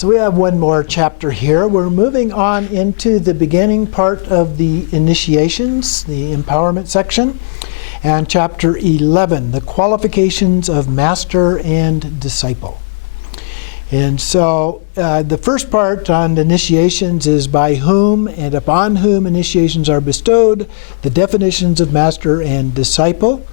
So we have one more chapter here. We're moving on into the beginning part of the initiations, the empowerment section, and chapter 11, the qualifications of master and disciple. And so the first part on initiations is by whom and upon whom initiations are bestowed, the definitions of master and disciple,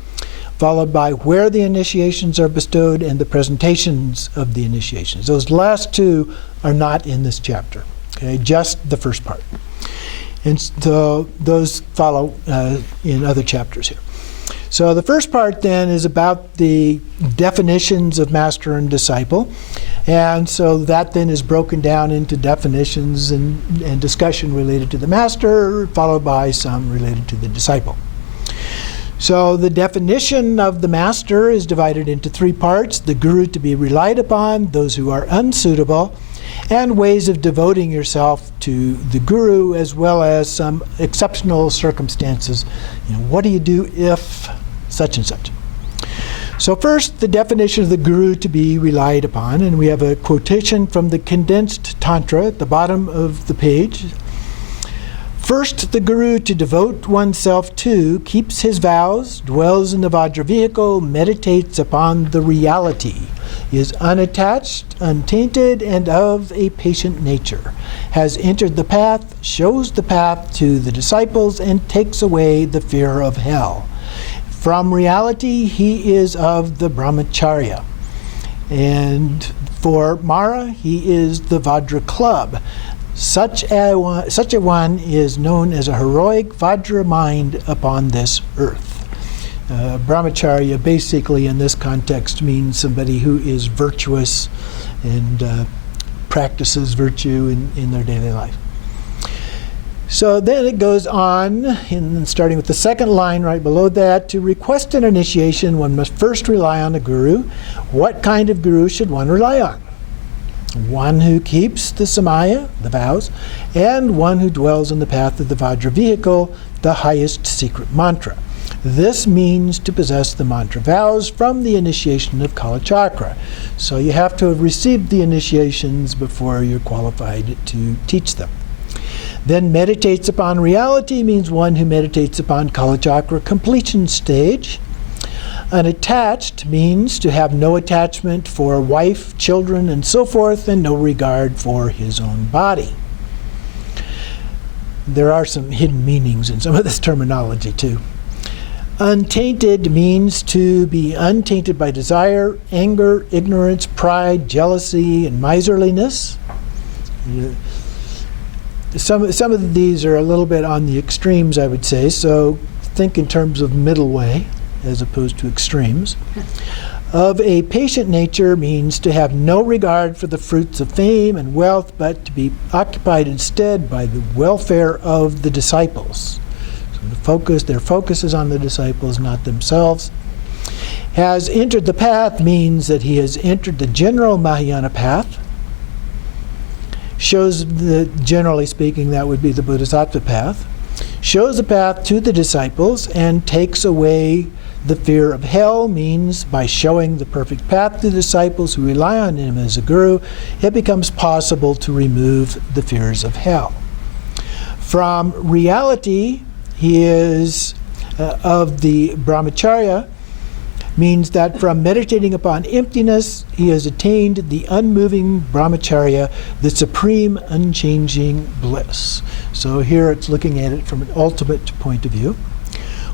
followed by where the initiations are bestowed and the presentations of the initiations. Those last two are not in this chapter, okay? Just the first part. And so those follow in other chapters here. So the first part then is about the definitions of master and disciple. And so that then is broken down into definitions and discussion related to the master, followed by some related to the disciple. So the definition of the master is divided into three parts: the guru to be relied upon, those who are unsuitable, and ways of devoting yourself to the guru, as well as some exceptional circumstances. What do you do if such and such? So first, the definition of the guru to be relied upon, and we have a quotation from the condensed Tantra at the bottom of the page. First, the guru to devote oneself to keeps his vows, dwells in the Vajra vehicle, meditates upon the reality, is unattached, untainted, and of a patient nature, has entered the path, shows the path to the disciples, and takes away the fear of hell. From reality, he is of the brahmacharya. And for Mara, he is the Vajra club. Such a one is known as a heroic Vajra mind upon this earth. Brahmacharya basically in this context means somebody who is virtuous and practices virtue in their daily life. So then it goes on, starting with the second line right below that, to request an initiation, one must first rely on a guru. What kind of guru should one rely on? One who keeps the samaya, the vows, and one who dwells in the path of the Vajra vehicle, the highest secret mantra. This means to possess the mantra vows from the initiation of Kalachakra. So you have to have received the initiations before you're qualified to teach them. Then meditates upon reality means one who meditates upon Kalachakra completion stage. Unattached means to have no attachment for wife, children, and so forth, and no regard for his own body. There are some hidden meanings in some of this terminology too. Untainted means to be untainted by desire, anger, ignorance, pride, jealousy, and miserliness. Some of these are a little bit on the extremes, I would say, so think in terms of middle way as opposed to extremes. Of a patient nature means to have no regard for the fruits of fame and wealth, but to be occupied instead by the welfare of the disciples. So their focus is on the disciples, not themselves. Has entered the path means that he has entered the general Mahayana path. Shows generally speaking, that would be the Bodhisattva path. Shows the path to the disciples and takes away the fear of hell means by showing the perfect path to the disciples who rely on him as a guru, it becomes possible to remove the fears of hell. From reality, he is of the brahmacharya, means that from meditating upon emptiness, he has attained the unmoving brahmacharya, the supreme unchanging bliss. So here it's looking at it from an ultimate point of view.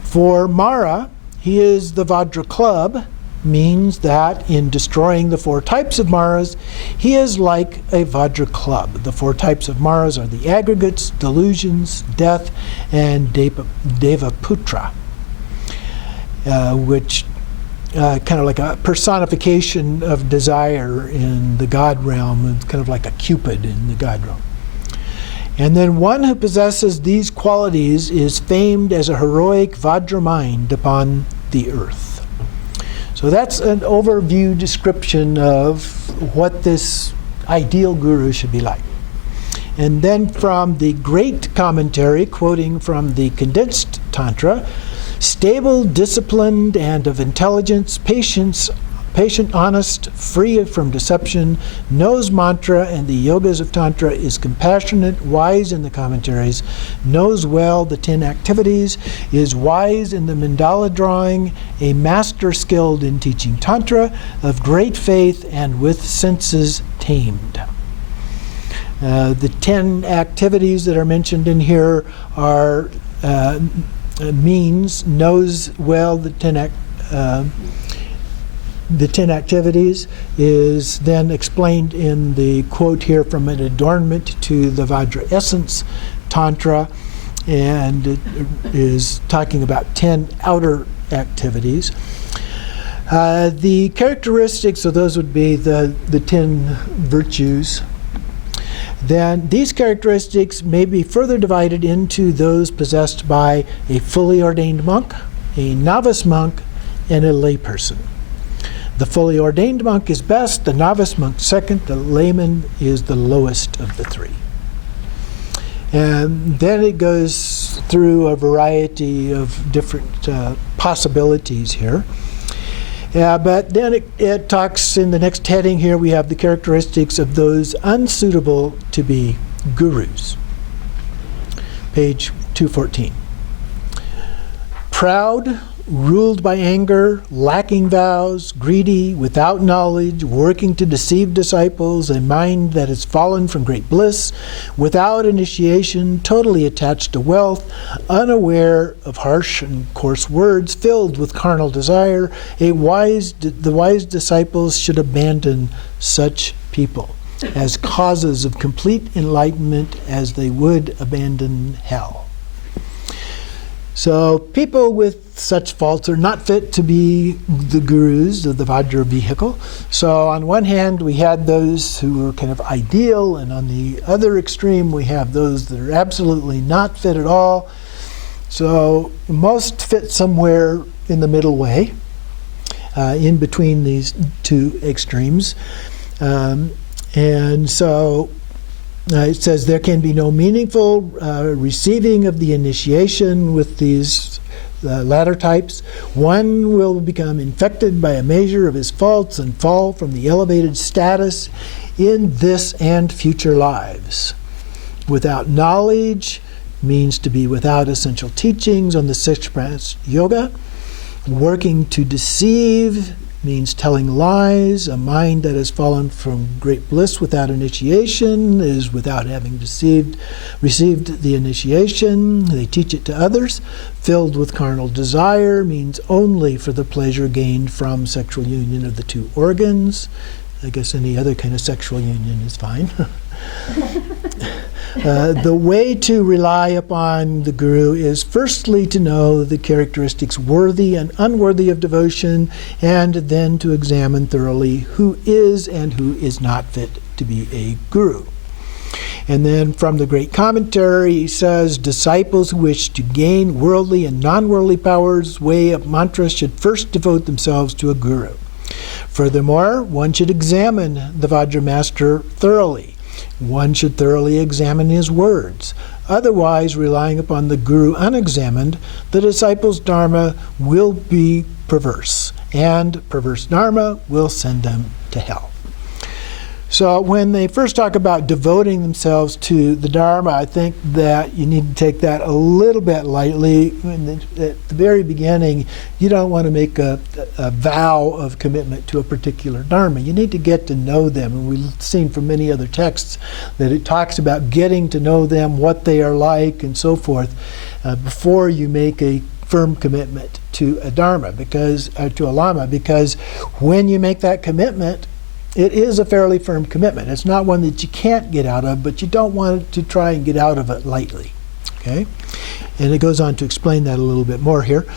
For Mara, he is the Vajra club, means that in destroying the four types of Maras, he is like a Vajra club. The four types of Maras are the aggregates, delusions, death, and Devaputra, which kind of like a personification of desire in the God realm. It's kind of like a Cupid in the God realm. And then one who possesses these qualities is famed as a heroic Vajra mind upon the earth. So that's an overview description of what this ideal guru should be like. And then from the great commentary, quoting from the condensed Tantra, stable, disciplined, and of intelligence, patience, patient, honest, free from deception, knows mantra and the yogas of Tantra, is compassionate, wise in the commentaries, knows well the 10 activities, is wise in the mandala drawing, a master skilled in teaching Tantra, of great faith and with senses tamed. The 10 activities that are mentioned in here are means, knows well the 10 activities, is then explained in the quote here from an Adornment to the Vajra Essence Tantra, and it is talking about 10 outer activities. The characteristics, so those would be the 10 virtues. Then these characteristics may be further divided into those possessed by a fully ordained monk, a novice monk, and a layperson. The fully ordained monk is best, the novice monk second, the layman is the lowest of the three. And then it goes through a variety of different possibilities here. But then it talks in the next heading here, we have the characteristics of those unsuitable to be gurus. Page 214. Proud, ruled by anger, lacking vows, greedy, without knowledge, working to deceive disciples, a mind that has fallen from great bliss, without initiation, totally attached to wealth, unaware of harsh and coarse words, filled with carnal desire, the wise disciples should abandon such people as causes of complete enlightenment as they would abandon hell. So people with such faults are not fit to be the gurus of the Vajra vehicle. So on one hand, we had those who were kind of ideal, and on the other extreme, we have those that are absolutely not fit at all. So most fit somewhere in the middle way, in between these two extremes. And so it says there can be no meaningful receiving of the initiation with these latter types. One will become infected by a measure of his faults and fall from the elevated status in this and future lives. Without knowledge means to be without essential teachings on the sixth branch yoga. Working to deceive means telling lies. A mind that has fallen from great bliss without initiation is without having received the initiation. They teach it to others. Filled with carnal desire means only for the pleasure gained from sexual union of the two organs. I guess any other kind of sexual union is fine. The way to rely upon the guru is firstly to know the characteristics worthy and unworthy of devotion, and then to examine thoroughly who is and who is not fit to be a guru. And then from the great commentary, he says, disciples who wish to gain worldly and non-worldly powers, way of mantra, should first devote themselves to a guru. Furthermore, one should examine the Vajra master thoroughly. One should thoroughly examine his words. Otherwise, relying upon the guru unexamined, the disciple's dharma will be perverse, and perverse dharma will send them to hell. So when they first talk about devoting themselves to the Dharma, I think that you need to take that a little bit lightly. At the very beginning, you don't want to make a vow of commitment to a particular Dharma. You need to get to know them. And we've seen from many other texts that it talks about getting to know them, what they are like, and so forth, before you make a firm commitment to a Dharma, to a Lama, because when you make that commitment, it is a fairly firm commitment. It's not one that you can't get out of, but you don't want to try and get out of it lightly. Okay? And it goes on to explain that a little bit more here.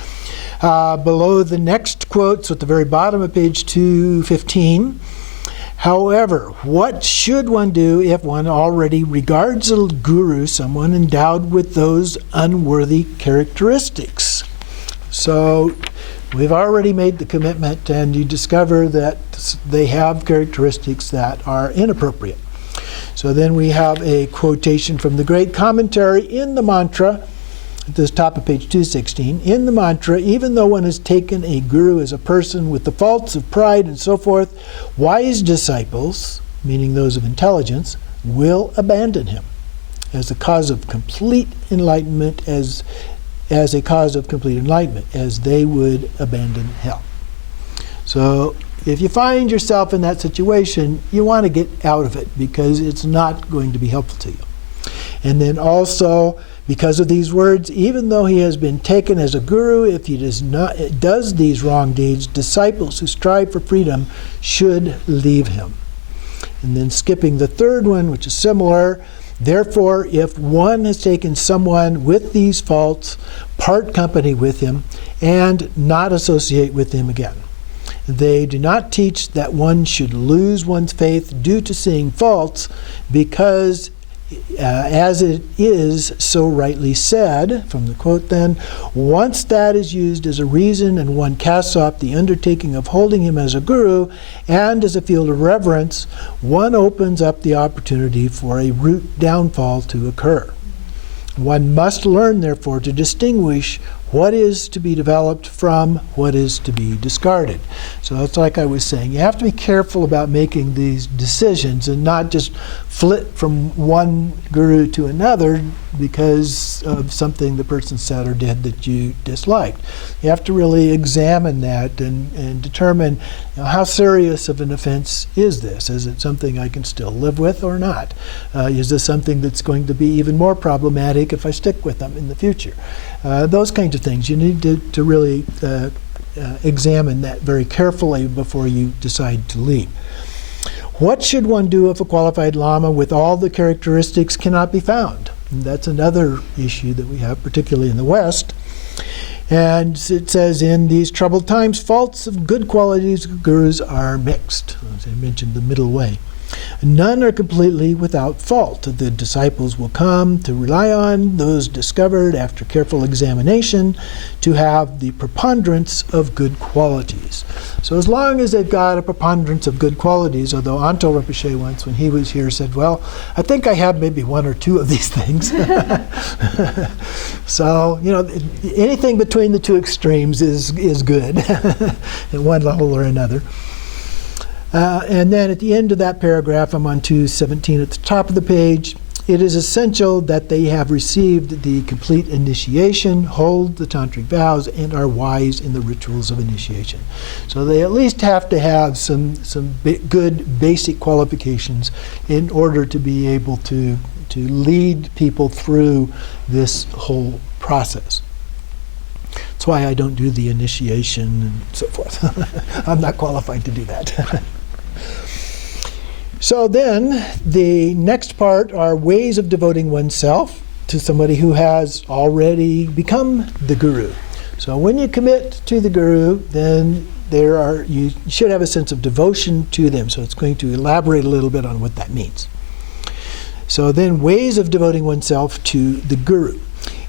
Below the next quote, so at the very bottom of page 215, however, what should one do if one already regards a guru, someone endowed with those unworthy characteristics? So we've already made the commitment, and you discover that they have characteristics that are inappropriate. So then we have a quotation from the great commentary in the mantra at the top of page 216, in the mantra, even though one has taken a guru as a person with the faults of pride and so forth, wise disciples, meaning those of intelligence, will abandon him as a cause of complete enlightenment, as a cause of complete enlightenment, as they would abandon hell. So if you find yourself in that situation, you want to get out of it because it's not going to be helpful to you. And then also, because of these words, even though he has been taken as a guru, if he does these wrong deeds, disciples who strive for freedom should leave him. And then skipping the third one, which is similar, therefore, if one has taken someone with these faults, part company with him, and not associate with him again. They do not teach that one should lose one's faith due to seeing faults, because as it is so rightly said, from the quote then, once that is used as a reason and one casts off the undertaking of holding him as a guru and as a field of reverence, one opens up the opportunity for a root downfall to occur. One must learn, therefore, to distinguish what is to be developed from what is to be discarded. So it's like I was saying, you have to be careful about making these decisions and not just flit from one guru to another because of something the person said or did that you disliked. You have to really examine that and determine, how serious of an offense is this? Is it something I can still live with or not? Is this something that's going to be even more problematic if I stick with them in the future? Those kinds of things. You need to really examine that very carefully before you decide to leave. What should one do if a qualified Lama with all the characteristics cannot be found? And that's another issue that we have, particularly in the West. And it says, in these troubled times, faults of good qualities of gurus are mixed. As I mentioned, the middle way. None are completely without fault. The disciples will come to rely on those discovered after careful examination to have the preponderance of good qualities. So as long as they've got a preponderance of good qualities, although Anto Rinpoche once, when he was here, said, well, I think I have maybe one or two of these things. So, anything between the two extremes is good at one level or another. And then at the end of that paragraph, I'm on 217 at the top of the page, it is essential that they have received the complete initiation, hold the tantric vows, and are wise in the rituals of initiation. So they at least have to have some good basic qualifications in order to be able to lead people through this whole process. That's why I don't do the initiation and so forth. I'm not qualified to do that. So then, the next part are ways of devoting oneself to somebody who has already become the guru. So when you commit to the guru, then you should have a sense of devotion to them. So it's going to elaborate a little bit on what that means. So then, ways of devoting oneself to the guru.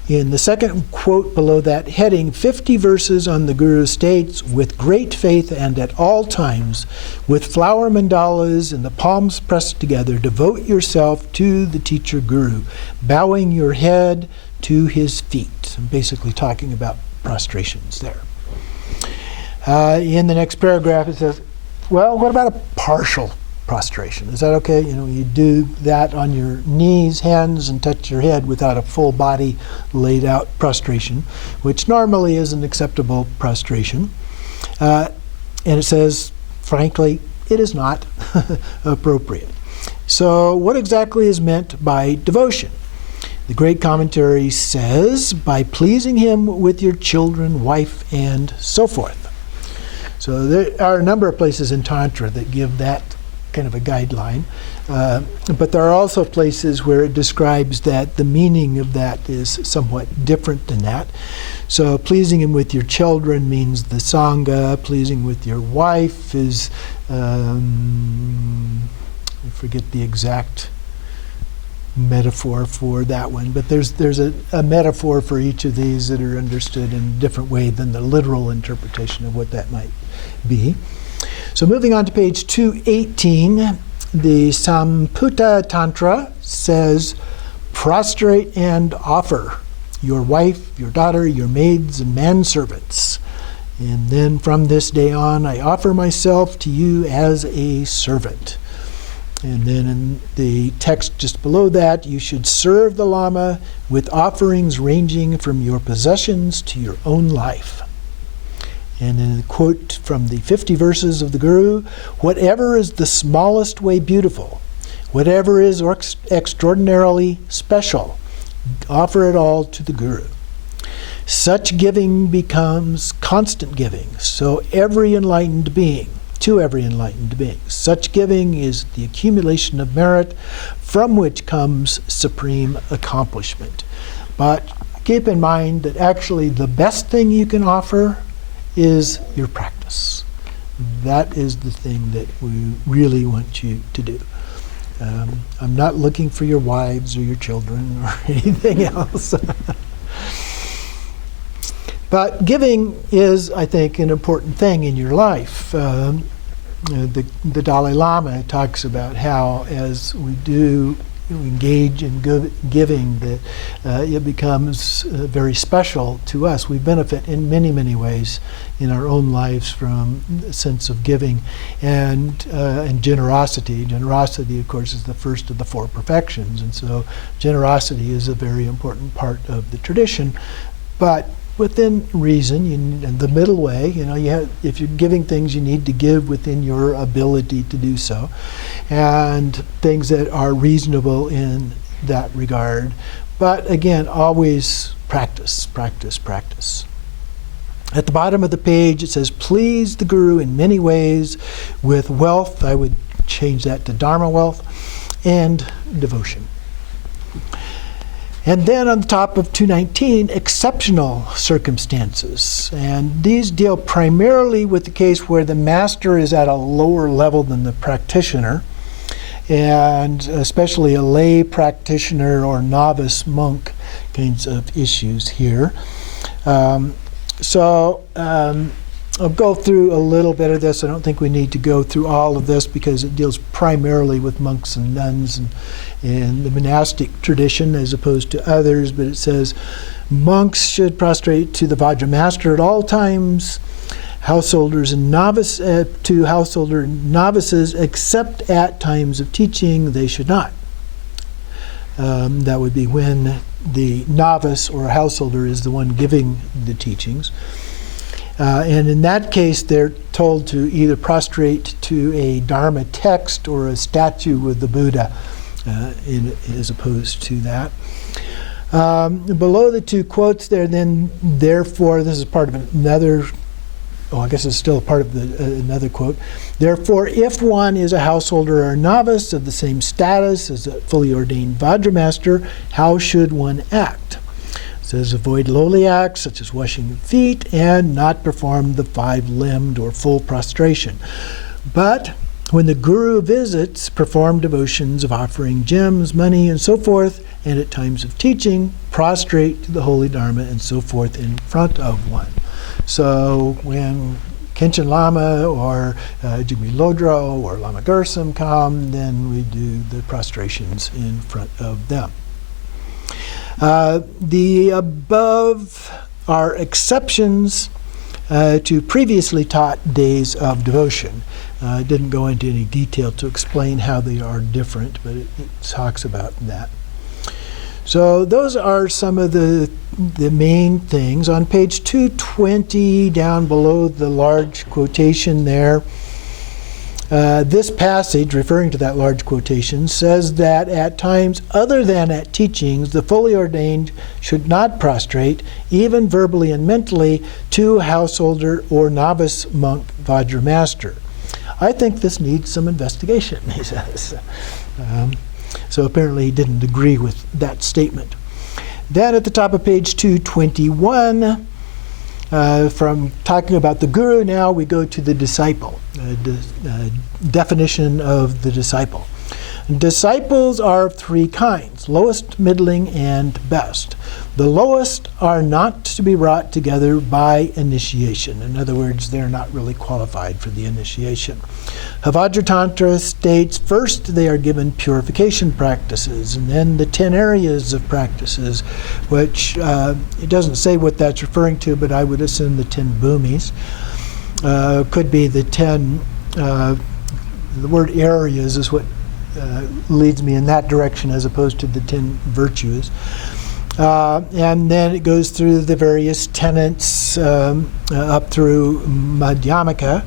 In the second quote below that heading, 50 verses on the Guru states, with great faith and at all times, with flower mandalas and the palms pressed together, devote yourself to the teacher Guru, bowing your head to his feet. I'm basically talking about prostrations there. In the next paragraph it says, well, what about a partial prostration? Is that okay? You do that on your knees, hands, and touch your head without a full body laid out prostration, which normally is an acceptable prostration. And it says, frankly, it is not appropriate. So what exactly is meant by devotion? The great commentary says, by pleasing him with your children, wife, and so forth. So there are a number of places in Tantra that give that kind of a guideline, but there are also places where it describes that the meaning of that is somewhat different than that. So pleasing him with your children means the Sangha. Pleasing with your wife is, I forget the exact metaphor for that one, but there's a metaphor for each of these that are understood in a different way than the literal interpretation of what that might be. So moving on to page 218, the Samputa Tantra says, prostrate and offer. your wife, your daughter, your maids, and manservants. And then from this day on, I offer myself to you as a servant. And then in the text just below that, you should serve the Lama with offerings ranging from your possessions to your own life. And in a quote from the 50 verses of the Guru, whatever is the smallest way beautiful, whatever is extraordinarily special, offer it all to the Guru. Such giving becomes constant giving, to every enlightened being. Such giving is the accumulation of merit from which comes supreme accomplishment. But keep in mind that actually the best thing you can offer is your practice. That is the thing that we really want you to do. I'm not looking for your wives or your children or anything else. But giving is, I think, an important thing in your life. The Dalai Lama talks about how as we do engage in giving, that it becomes very special to us. We benefit in many, many ways in our own lives from a sense of giving and generosity. Generosity, of course, is the first of the four perfections, and so generosity is a very important part of the tradition. But within reason, and the middle way, if you're giving things, you need to give within your ability to do so, and things that are reasonable in that regard. But again, always practice, practice, practice. At the bottom of the page, it says, please the Guru in many ways with wealth. I would change that to Dharma wealth and devotion. And then on the top of 219, exceptional circumstances. And these deal primarily with the case where the master is at a lower level than the practitioner, and especially a lay practitioner or novice monk kinds of issues here. I'll go through a little bit of this. I don't think we need to go through all of this because it deals primarily with monks and nuns and the monastic tradition as opposed to others. But it says monks should prostrate to the Vajra master at all times, householders and to householder novices, except at times of teaching, they should not. That would be when the novice or householder is the one giving the teachings. And in that case, they're told to either prostrate to a Dharma text or a statue with the Buddha, as opposed to that. Below the two quotes there, then, therefore, this is part of another, I guess it's still a part of another quote. Therefore, if one is a householder or a novice of the same status as a fully ordained Vajra master, how should one act? It says, avoid lowly acts such as washing feet and not perform the five-limbed or full prostration. But when the Guru visits, perform devotions of offering gems, money, and so forth, and at times of teaching, prostrate to the holy Dharma and so forth in front of one. So when Khenchen Lama or Jigme Lodro or Lama Gersum come, then we do the prostrations in front of them. The above are exceptions to previously taught days of devotion. I didn't go into any detail to explain how they are different, but it talks about that. So those are some of the main things. On page 220, down below the large quotation there, this passage, referring to that large quotation, says that at times other than at teachings, the fully ordained should not prostrate, even verbally and mentally, to householder or novice monk Vajra master. I think this needs some investigation, he says. So apparently he didn't agree with that statement. Then at the top of page 221, from talking about the Guru, now we go to the disciple, definition of the disciple. Disciples are of three kinds: lowest, middling, and best. The lowest are not to be brought together by initiation. In other words, they're not really qualified for the initiation. Havajra Tantra states first they are given purification practices, and then the 10 areas of practices, which it doesn't say what that's referring to, but I would assume the 10 bhumis. Could be the 10, the word areas is what leads me in that direction as opposed to the 10 virtues. And then it goes through the various tenets up through Madhyamaka.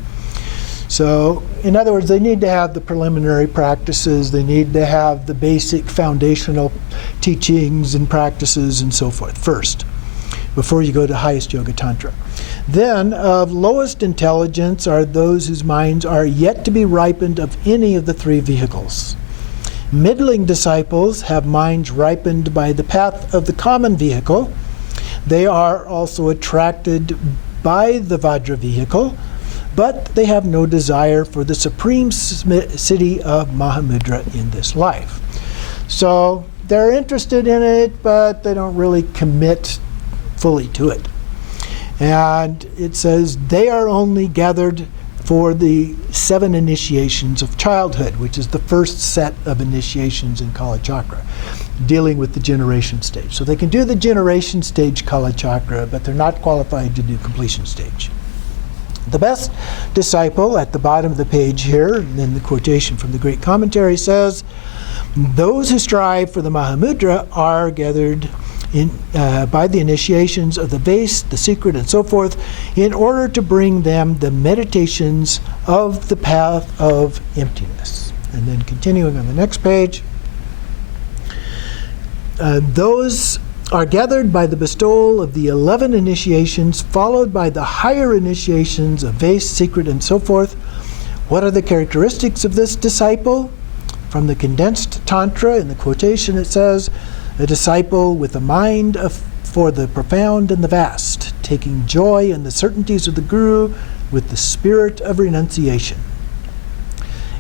So, in other words, they need to have the preliminary practices, they need to have the basic foundational teachings and practices and so forth first, before you go to highest Yoga Tantra. Then, of lowest intelligence are those whose minds are yet to be ripened of any of the three vehicles. Middling disciples have minds ripened by the path of the common vehicle. They are also attracted by the Vajra vehicle, but they have no desire for the supreme city of Mahamudra in this life. So they're interested in it, but they don't really commit fully to it. And it says they are only gathered for the 7 initiations of childhood, which is the first set of initiations in Kalachakra, dealing with the generation stage. So they can do the generation stage Kalachakra, but they're not qualified to do completion stage. The best disciple, at the bottom of the page here, and then the quotation from the great commentary says, those who strive for the Mahamudra are gathered by the initiations of the base, the secret, and so forth, in order to bring them the meditations of the path of emptiness. And then continuing on the next page, those are gathered by the bestowal of the 11 initiations, followed by the higher initiations of base, secret, and so forth. What are the characteristics of this disciple? From the condensed Tantra, in the quotation it says, a disciple with a mind for the profound and the vast, taking joy in the certainties of the Guru with the spirit of renunciation.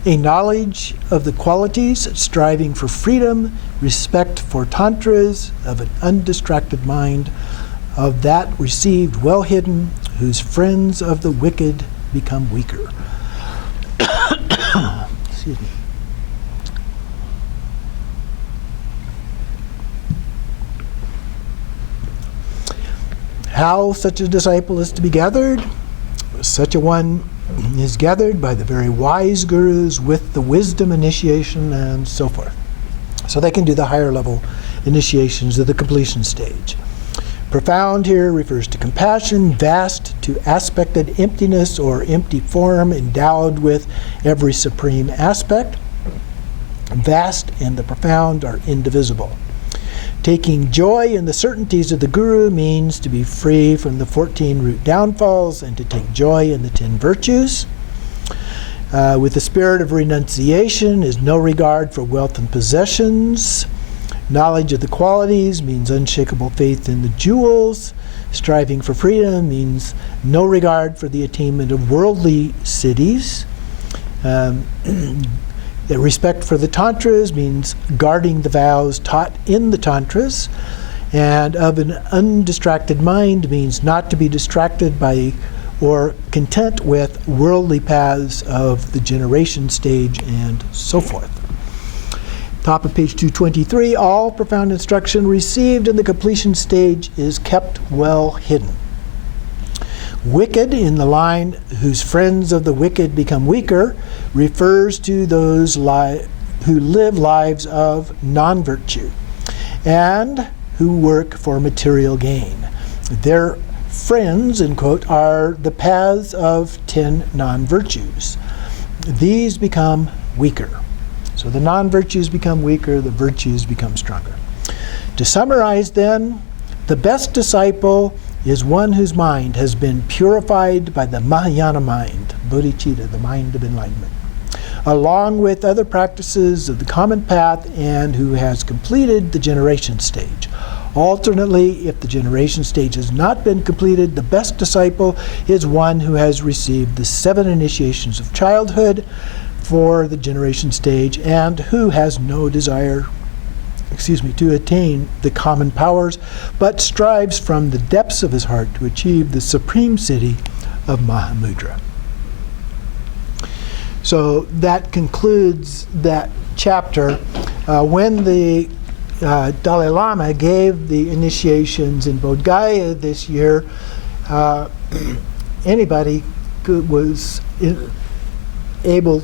A knowledge of the qualities, striving for freedom, respect for tantras, of an undistracted mind, of that received well hidden, whose friends of the wicked become weaker. Excuse me. How such a disciple is to be gathered? Such a one is gathered by the very wise gurus with the wisdom initiation and so forth. So they can do the higher level initiations of the completion stage. Profound here refers to compassion, vast to aspected emptiness or empty form endowed with every supreme aspect. Vast and the profound are indivisible. Taking joy in the certainties of the Guru means to be free from the 14 root downfalls and to take joy in the 10 virtues. With the spirit of renunciation is no regard for wealth and possessions. Knowledge of the qualities means unshakable faith in the jewels. Striving for freedom means no regard for the attainment of worldly cities. Respect for the Tantras means guarding the vows taught in the Tantras. And of an undistracted mind means not to be distracted by or content with worldly paths of the generation stage and so forth. Top of page 223, all profound instruction received in the completion stage is kept well hidden. Wicked, in the line, whose friends of the wicked become weaker, refers to those who live lives of non-virtue and who work for material gain. Their friends, in quote, are the paths of 10 non-virtues. These become weaker. So the non-virtues become weaker, the virtues become stronger. To summarize then, the best disciple is one whose mind has been purified by the Mahayana mind, bodhicitta, the mind of enlightenment, along with other practices of the common path, and who has completed the generation stage. Alternately, if the generation stage has not been completed, the best disciple is one who has received the 7 initiations of childhood, for the generation stage and who has no desire to attain the common powers, but strives from the depths of his heart to achieve the supreme city of Mahamudra. So that concludes that chapter. When the Dalai Lama gave the initiations in Bodh Gaya this year, anybody was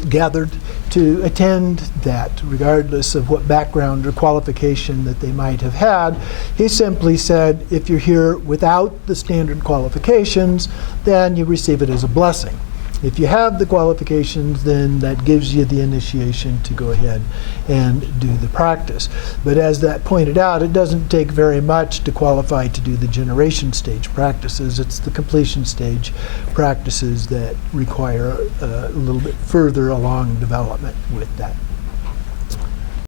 gathered to attend that, regardless of what background or qualification that they might have had. He simply said, if you're here without the standard qualifications, then you receive it as a blessing. If you have the qualifications, then that gives you the initiation to go ahead and do the practice. But as that pointed out, it doesn't take very much to qualify to do the generation stage practices. It's the completion stage practices that require a little bit further along development with that.